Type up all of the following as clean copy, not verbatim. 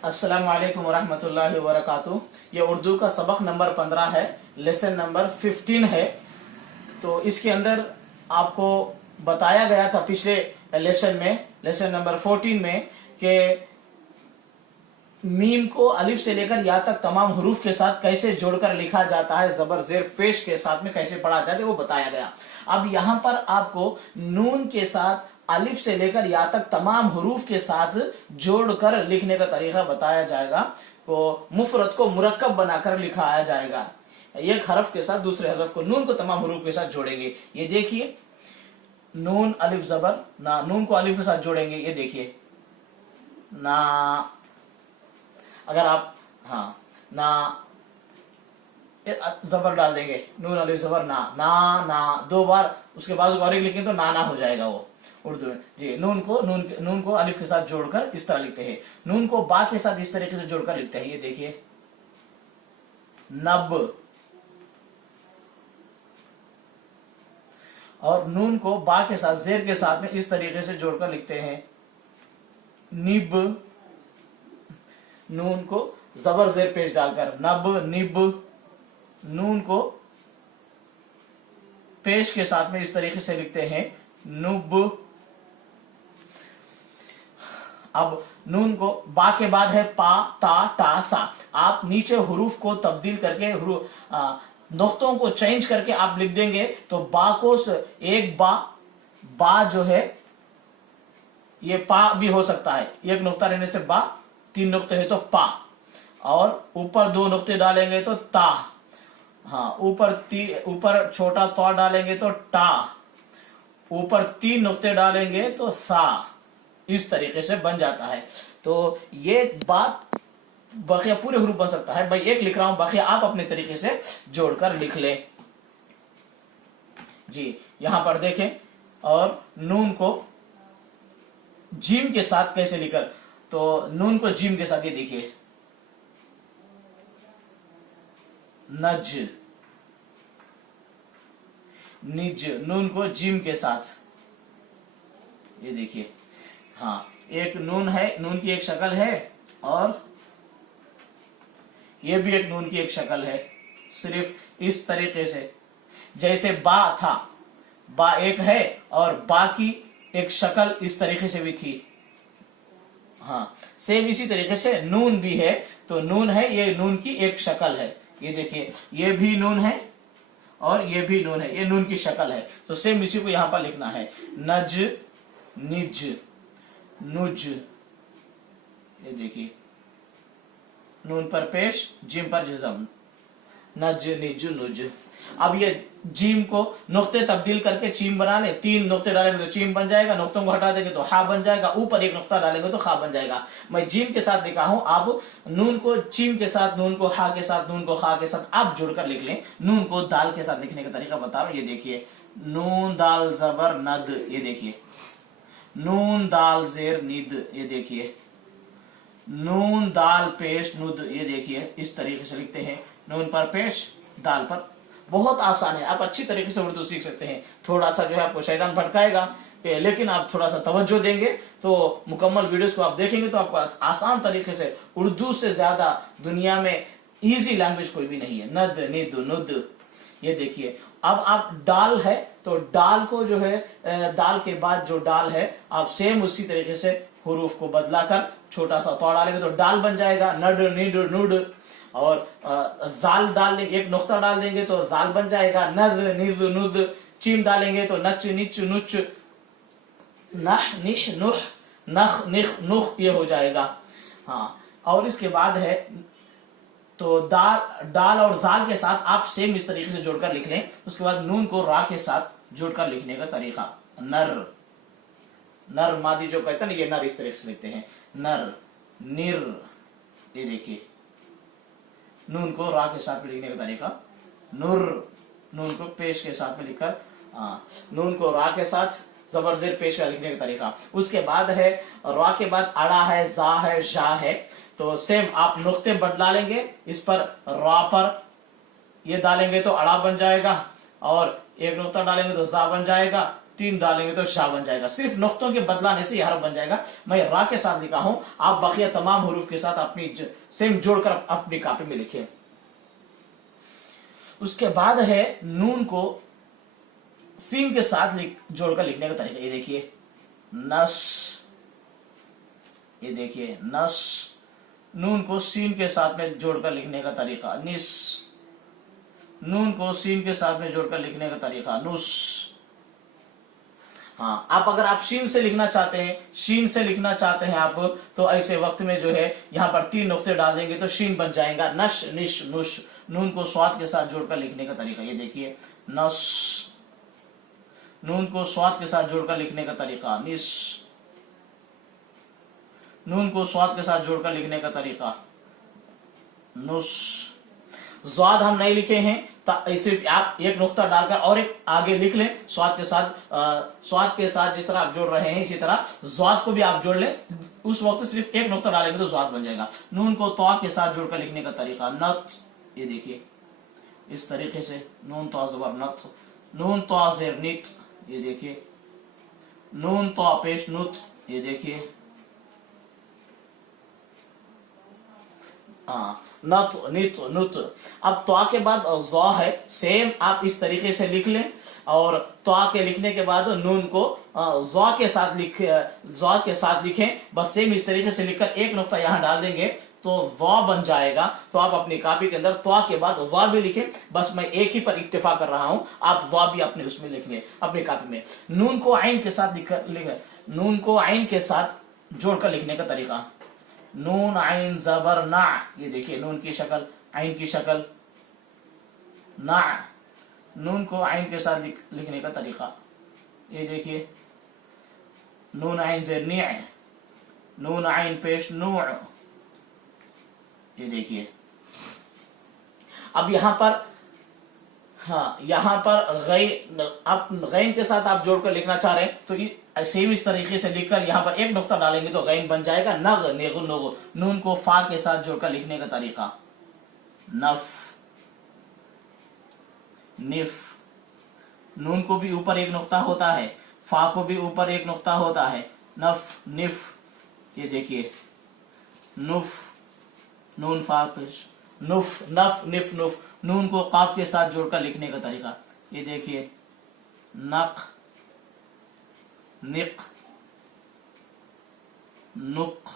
अस्सलाम वालेकुम वरहमतुल्लाहि वबरकातुहू। ये उर्दू का सबक नंबर 15 है, लेसन नंबर 15 है। तो इसके अंदर आपको बताया गया था पिछले लेसन में, लेसन नंबर 14 में, कि मीम को अलिफ से लेकर या तक तमाम हरूफ के साथ कैसे जोड़कर लिखा जाता है, जबर जेर पेश के साथ में कैसे पढ़ा जाता है वो बताया गया। अब यहाँ पर आपको नून के साथ अलिफ से लेकर या तक तमाम हरूफ के साथ जोड़कर लिखने का तरीका बताया जाएगा। तो मुफरत को मुरक्कब बनाकर लिखाया जाएगा। एक हरफ के साथ दूसरे हरफ को, नून को तमाम हरूफ के साथ जोड़ेंगे। ये देखिए, नून अलिफ जबर ना, नून को अलिफ के साथ जोड़ेंगे। ये देखिए ना, अगर आप ना जबर डाल देंगे, नून अलिफ जबर ना, ना ना दो बार, उसके बाद और एक लिखेंगे तो नाना हो जाएगा वो उर्दू में जी। नून को अलिफ के साथ जोड़कर इस तरह लिखते हैं। नून को बा के साथ इस तरीके से जोड़कर लिखते हैं। ये देखिए, नब। और नून को बा के साथ जेर के साथ में इस तरीके से जोड़कर लिखते हैं, निब। नून को जबर जेर पेश डालकर नब, निब। नून को पेश के साथ में इस तरीके से लिखते हैं, नुब। अब नून को बा के बाद है पा, ता, टा, सा। आप नीचे हुरूफ को तब्दील करके नुक्तों को चेंज करके आप लिख देंगे तो बा को एक बा जो है ये पा भी हो सकता है। एक नुक्ता रहने से बा, तीन नुक्ते है तो पा, और ऊपर दो नुक्ते डालेंगे तो ता। ऊपर छोटा तो डालेंगे तो टा, ऊपर तीन नुक्ते डालेंगे तो सा। इस तरीके से बन जाता है। तो ये बात बकिया पूरे हरूफ बन सकता है। भाई एक लिख रहा हूं, बकिया आप अपने तरीके से जोड़कर लिख ले जी। यहां पर देखें, और नून को जीम के साथ कैसे लिखकर, तो नून को जीम के साथ ये देखिए, नज, निज। नून को जीम के साथ ये देखिए, एक नून है, नून की एक शक्ल है, और ये भी एक नून की एक शक्ल है। सिर्फ इस तरीके से, जैसे बा था, बा एक है और बा की एक शक्ल इस तरीके से भी थी। सेम इसी तरीके से नून भी है। तो नून है, ये नून की एक शक्ल है। ये देखिए, ये भी नून है और ये भी नून है, ये नून की शक्ल है। तो सेम इसी को यहां पर लिखना है, नज, निज, नुज। ये देखिए, नून पर पेश, जिम पर जिज़म, नज, निज, नुज। अब ये जीम को नुक्ते तब्दील करके चीम बना ले। तीन नुक्ते डालेंगे तो चीम बन जाएगा, नुक्तों को हटा देंगे तो हा बन जाएगा, ऊपर एक नुक्ता डालेंगे तो खा बन जाएगा। मैं जीम के साथ लिखा हूं, आप नून को चीम के साथ, नून को हा के साथ, नून को खा के साथ आप जुड़कर लिख लें। नून को दाल के साथ लिखने का तरीका बता रहा हूं। ये देखिए, नून दाल जबर नद। ये देखिए, नून दाल जेर निद। ये देखिए, नून दाल पेश नुद। ये देखिए, इस तरीके से लिखते हैं, नून पर पेश, दाल पर। बहुत आसान है, आप अच्छी तरीके से उर्दू सीख सकते हैं। थोड़ा सा जो है आपको शैतान भटकाएगा, लेकिन आप थोड़ा सा तवज्जो देंगे तो मुकम्मल वीडियोस को आप देखेंगे तो आपको आसान तरीके से, उर्दू से ज्यादा दुनिया में इजी लैंग्वेज कोई भी नहीं है। नद, निद, नुद। ये देखिए, अब आप डाल है तो डाल को जो है, दाल के बाद जो डाल है, आप सेम उसी तरीके से हुरूफ को बदला कर छोटा सा तो डालेंगे तो डाल बन जाएगा, नड, निड, नुड। और जाल डाल देंगे, एक नुक्ता डाल देंगे तो जाल बन जाएगा, नज, निज, नुद। चीम डालेंगे तो नच, निच, नुच, नह, निह, नुह, नख, निख, नुख। ये हो जाएगा। और इसके बाद है तो डाल और जाल के साथ आप सेम इस तरीके से जोड़कर लिख लें। उसके बाद नून को रा के साथ जोड़कर लिखने का तरीका, नर, नर मादी जो कहते हैं ना, ये नर इस तरीके से लिखते हैं, नर, निर। ये देखिए, नून को रा के साथ में लिखने का तरीका, नूर। नून को पेश के साथ में लिखकर, नून को रा के साथ जबर जेर पेश का लिखने का तरीका। उसके बाद है, रा के बाद अड़ा है, जा है, जा है। तो सेम आप नुक्ते बदला लेंगे, इस पर रा पर ये डालेंगे तो अड़ा बन जाएगा, और एक नुक्ता डालेंगे तो जा बन जाएगा, 3 डालेंगे तो शा बन जाएगा। सिर्फ नुक्तों के बदलाने से यह हरफ बन जाएगा। मैं रा के साथ लिखा हूं, आप बाकी तमाम हरूफ के साथ अपनी सेम जोड़कर अपनी कॉपी में लिखिए। उसके बाद है नून को सीन के साथ जोड़कर लिखने का तरीका। ये देखिए नस, ये देखिए नस। नून को सीन के साथ में जोड़कर लिखने का तरीका निस। नून को सीन के साथ में जोड़कर लिखने का तरीका नुस। हाँ, अगर आप शीन से लिखना चाहते हैं, शीन से लिखना चाहते हैं आप, तो ऐसे वक्त में जो है यहाँ पर 3 नुक्ते डाल देंगे तो शीन बन जाएगा नश निश नुश। नून को स्वाद के साथ जोड़कर लिखने का तरीका, ये देखिए नस। नून को स्वाद के साथ जोड़कर लिखने का तरीका निस। नून को स्वाद के साथ जोड़कर लिखने का तरीका नुस। स्वाद हम नहीं लिखे हैं, सिर्फ आप एक नुक्ता डालकर और एक आगे लिख लें स्वाद के साथ। स्वाद के साथ जिस तरह आप जोड़ रहे हैं इसी तरह स्वाद को भी आप जोड़ लें। उस वक्त सिर्फ एक नुक्ता डालेंगे तो स्वाद बन जाएगा। नून को तो के साथ जोड़कर लिखने का तरीका नत, ये देखिए इस तरीके से नून तो ज़बर नत। नून तो ज़ेर नित, ये देखिए नून तो पेश नुत, ये देखिए नत नित नुत। अब तो के बाद ज़ है, सेम आप इस तरीके से लिख लें। और तो के लिखने के बाद नून को ज़ के साथ लिखें। बस सेम इस तरीके से लिखकर एक नुक्ता यहाँ डाल देंगे तो व बन जाएगा। तो आप अपनी कॉपी के अंदर तो के बाद व भी लिखें। बस मैं एक ही पर इक्तिफा कर रहा हूं, आप व भी अपने उसमें लिख लें अपनी कॉपी में। नून को आइन के साथ नून को आइन के साथ जोड़कर लिखने का तरीका नून आइन ज़बर ना, ये देखिए नून की शक्ल, आइन की शक्ल ना। नून को आइन के साथ लिखने का तरीका, ये देखिए नून आइन ज़ेर नी, नून आइन पेश नू, ये देखिए। अब यहाँ पर यहाँ पर आप गैन के साथ आप जोड़कर लिखना चाह रहे हैं तो सेम इस तरीके से लिखकर यहाँ पर एक नुक्ता डालेंगे तो गैन बन जाएगा नग नेग नुग। नून को फा के साथ जोड़कर लिखने का तरीका नफ निफ। नून को भी ऊपर एक नुक्ता होता है, फा को भी ऊपर एक नुक्ता होता है, नफ निफ, ये देखिए नुफ। नून फा पेश नुफ नफ निफ नुफ। नून को काफ के साथ जोड़कर लिखने का तरीका, ये देखिए नक निक नुक।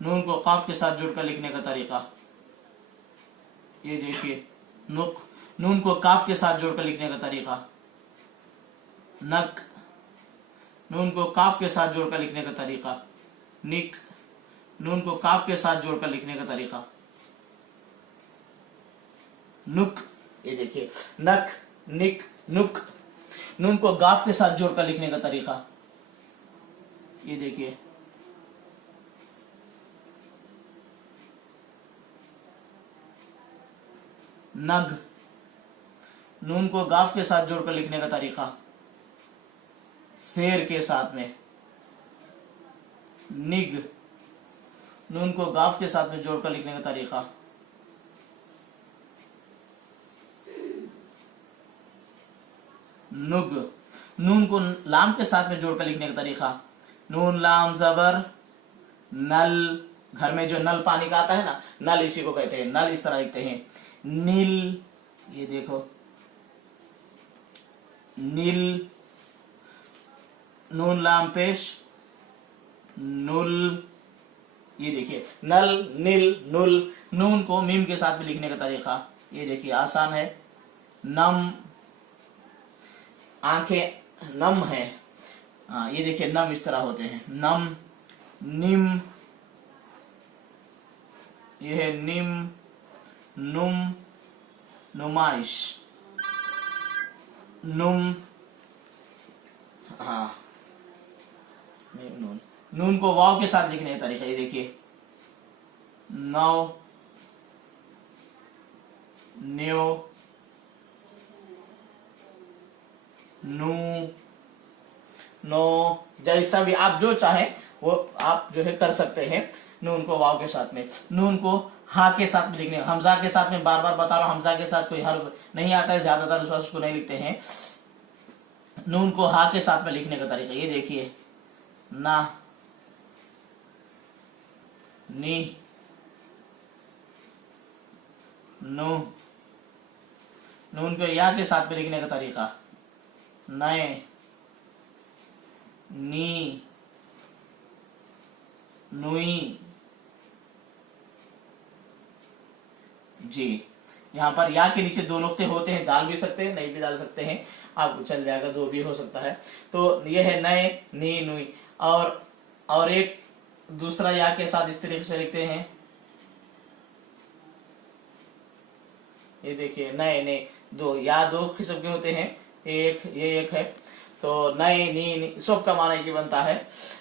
नून को काफ के साथ जोड़कर लिखने का तरीका, ये देखिए नुक। नून को काफ के साथ जोड़कर लिखने का तरीका नक। नून को काफ के साथ जोड़कर लिखने का तरीका निक। नून को काफ के साथ जोड़कर लिखने का तरीका नुक, ये देखिए नक निक नुक। नून को गाफ के साथ जोड़कर लिखने का तरीका, ये देखिए नग। नून को गाफ के साथ जोड़कर लिखने का तरीका शेर के साथ में निग। नून को गाफ के साथ में जोड़कर लिखने का तरीका नुग। नून को लाम के साथ में जोड़कर लिखने का तरीका नून लाम ज़बर नल। घर में जो नल पानी का आता है ना, नल इसी को कहते हैं, नल इस तरह लिखते हैं नील, ये देखो नील। नून लाम पेश नुल, ये देखिए नल नील नुल। नून को मीम के साथ भी लिखने का तरीका, ये देखिए आसान है नम। आंखें नम है, ये देखिए नम इस तरह होते हैं नम निम, ये है निम नुम नुमाइश नुम। हाँ नून। नून को वाव के साथ लिखने का तरीका, ये देखिए नौ न्यो नू नो। जैसा भी आप जो चाहें वो आप जो है कर सकते हैं। नून को वाव के साथ में, नून को हा के साथ में लिखने, हमजा के साथ में बार बार बता रहा हूं, हमजा के साथ कोई हर्फ नहीं आता है, ज्यादातर विश्वास उसको नहीं लिखते हैं। नून को हा के साथ में लिखने का तरीका ये देखिए, ना, नी, नू। नून को या के साथ में लिखने का तरीका, नए, नी, नुई। जी, यहाँ पर या के नीचे दो नुक्ते होते हैं, डाल भी सकते हैं, नहीं भी डाल सकते हैं, आपको चल जाएगा, दो भी हो सकता है। तो ये है नए, नी, नुई। और एक दूसरा या के साथ इस तरीके से लिखते हैं, ये देखिए नए, ने, दो, या दो किस्म के होते हैं, एक, ये एक है, तो नए, नी, सब का माना ये बनता है।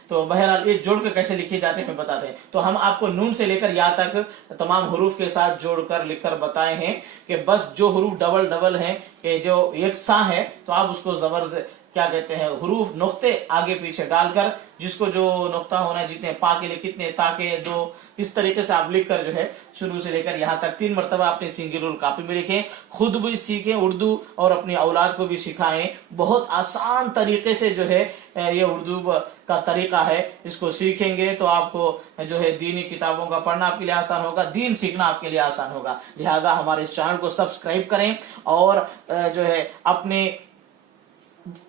तो बहरहाल ये जोड़ के कैसे लिखे जाते हैं बताते हैं। तो हम आपको नून से लेकर या तक तमाम हुरूफ के साथ जोड़कर लिखकर बताए हैं कि बस जो हुरूफ डबल डबल हैं, कि जो एक सा है, तो आप उसको जबर से क्या कहते हैं, हुरूफ नुक्ते आगे पीछे डालकर, जिसको जो नुक्ता होना है, जितने पा के लिए कितने, ताके दो, इस तरीके से आप लिखकर जो है शुरू से लेकर यहाँ तक 3 मरतबा अपने सिंगल कॉपी में लिखें, खुद भी सीखें उर्दू और अपनी औलाद को भी सिखाएं। बहुत आसान तरीके से जो है ये उर्दू का तरीका है, इसको सीखेंगे तो आपको जो है दीनी किताबों का पढ़ना आपके लिए आसान होगा, दीन सीखना आपके लिए आसान होगा। लिहाजा हमारे इस चैनल को सब्सक्राइब करें और जो है अपने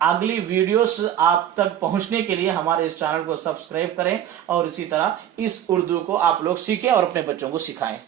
अगली वीडियोस आप तक पहुंचने के लिए हमारे इस चैनल को सब्सक्राइब करें और इसी तरह इस उर्दू को आप लोग सीखें और अपने बच्चों को सिखाएं।